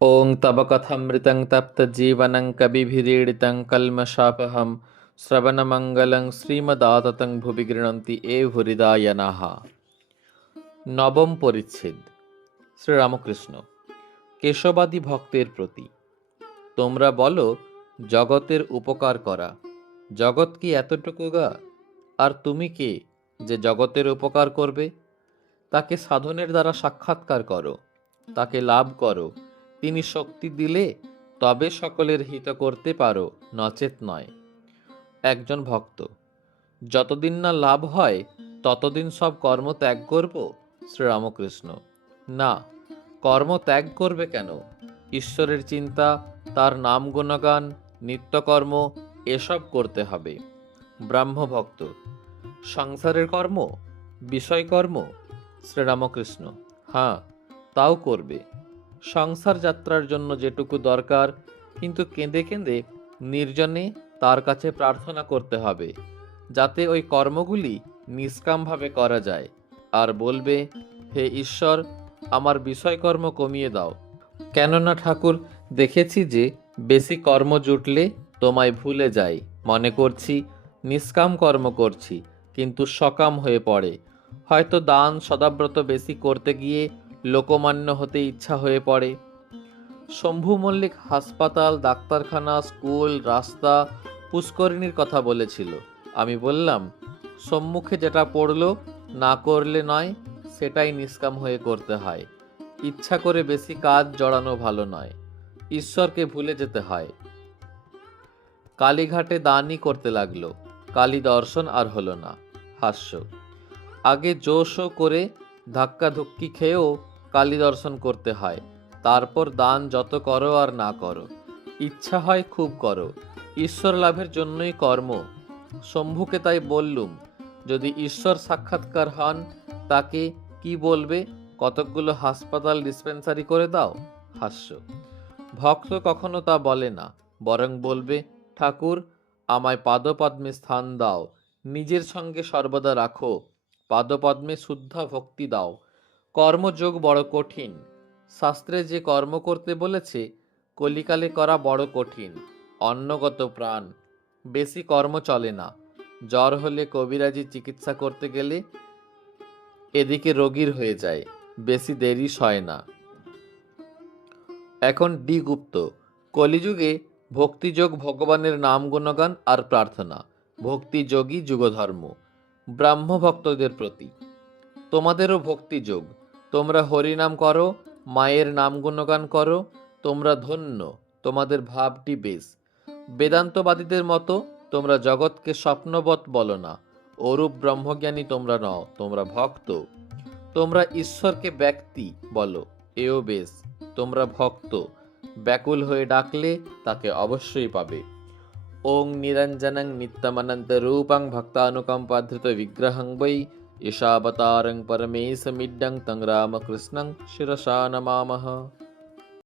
ॐ तव कथमृतं तप्तजीवनं कविभिरीडितं कल्मषापहं শ্রবণমঙ্গলং শ্রীমদাততং ভুবি গৃণন্তি এ হৃদয়ানাঃ। নবম পরিচ্ছেদ। শ্রীরামকৃষ্ণ কেশবাদী ভক্তের প্রতি। তোমরা বলো জগতের উপকার করা। জগৎ কি এতটুকু গা? আর তুমি কে যে জগতের উপকার করবে? তাকে সাধনের দ্বারা সাক্ষাৎকার করো, তাকে লাভ করো। তিনি শক্তি দিলে তবে সকলের হিত করতে পারো, নচেত নয়। একজন ভক্ত: যতদিন না লাভ হয় ততদিন সব কর্ম ত্যাগ করব? শ্রীরামকৃষ্ণ: না, কর্ম ত্যাগ করবে কেন? ঈশ্বরের চিন্তা, তার নাম গুণগান, নিত্যকর্ম এসব করতে হবে। ব্রাহ্মভক্ত: সংসারের কর্ম, বিষয়কর্ম? শ্রীরামকৃষ্ণ: হ্যাঁ, তাও করবে। সংসার যাত্রার জন্য যেটুকু দরকার, কিন্তু কেঁদে কেঁদে নির্জনে তার কাছে প্রার্থনা করতে হবে, যাতে ওই কর্মগুলি নিষ্কামভাবে করা যায়। আর বলবে, হে ঈশ্বর, আমার বিষয়কর্ম কমিয়ে দাও। কেননা ঠাকুর, দেখেছি যে বেশি কর্ম জুটলে তোমায় ভুলে যাই, মনে করছি নিষ্কাম কর্ম করছি, কিন্তু সকাম হয়ে পড়ে। হয়তো দান সদাব্রত বেশি করতে গিয়ে লোকমান্য হতে ইচ্ছা হয়ে পড়ে। শম্ভু মল্লিক হাসপাতাল, ডাক্তারখানা, স্কুল, রাস্তা, পুষ্করিণীর কথা বলেছিল। আমি বললাম, সম্মুখে যেটা পড়ল না করলে নয়, সেটাই নিষ্কাম হয়ে করতে হয়। ইচ্ছা করে বেশি কাজ জড়ানো ভালো নয়, ঈশ্বরকে ভুলে যেতে হয়। কালীঘাটে দানই করতে লাগলো, কালী দর্শন আর হলো না। হাস্য: আগে জোশও করে ধাক্কাধুক্কি খেয়েও কালী দর্শন করতে হয়, তারপর দান যত করো আর না করো, ইচ্ছা হয় খুব করো। ঈশ্বর লাভের জন্যই কর্ম। শম্ভুকে তাই বললুম, যদি ঈশ্বর সাক্ষাৎকার হন তাকে কি বলবে? কতকগুলো হাসপাতাল ডিসপেন্সারি করে দাও। হাস্য: ভক্ত কখনো তা বলে না, বরং বলবে, ঠাকুর, আমায় পাদপদ্মে স্থান দাও, নিজের সঙ্গে সর্বদা রাখো, পাদপদ্মে শুদ্ধ ভক্তি দাও। কর্মযোগ বড় কঠিন। শাস্ত্রে যে কর্ম করতে বলেছে, কলিকালে করা বড় কঠিন। অন্নগত প্রাণ, বেশি কর্ম চলে না। জ্বর হলে কবিরাজি চিকিৎসা করতে গেলে এদিকে রোগীর হয়ে যায়, বেশি দেরি সয় না। এখন ডি গুপ্ত: কলিযুগে ভক্তিযোগ ভগবানের নাম গুণগান আর প্রার্থনা, ভক্তিযোগী যুগধর্ম। ব্রাহ্ম ভক্তদের প্রতি। তোমাদেরও ভক্তিযোগ, তোমরা হরিনাম করো, মায়ের নাম গুণগান করো, তোমরা ধন্য, তোমাদের ভাবটি বেশ। বেদান্তবাদীদের মতো তোমরা জগৎকে স্বপ্নবৎ বলো না, অরূপ ব্রহ্মজ্ঞানী তোমরা নও, তোমরা ভক্ত। তোমরা ঈশ্বরকে ব্যক্তি বলো, এও বেশ। তোমরা ভক্ত, ব্যাকুল হয়ে ডাকলে তাকে অবশ্যই পাবে। ওং নিরঞ্জনং নিত্যমনন্ত রূপং ভক্তানুকম্পাধৃত বিগ্রহং বৈ ঈশাবতারং পরমেশমিড্ডং তং রামকৃষ্ণং শিরসা নমামহ।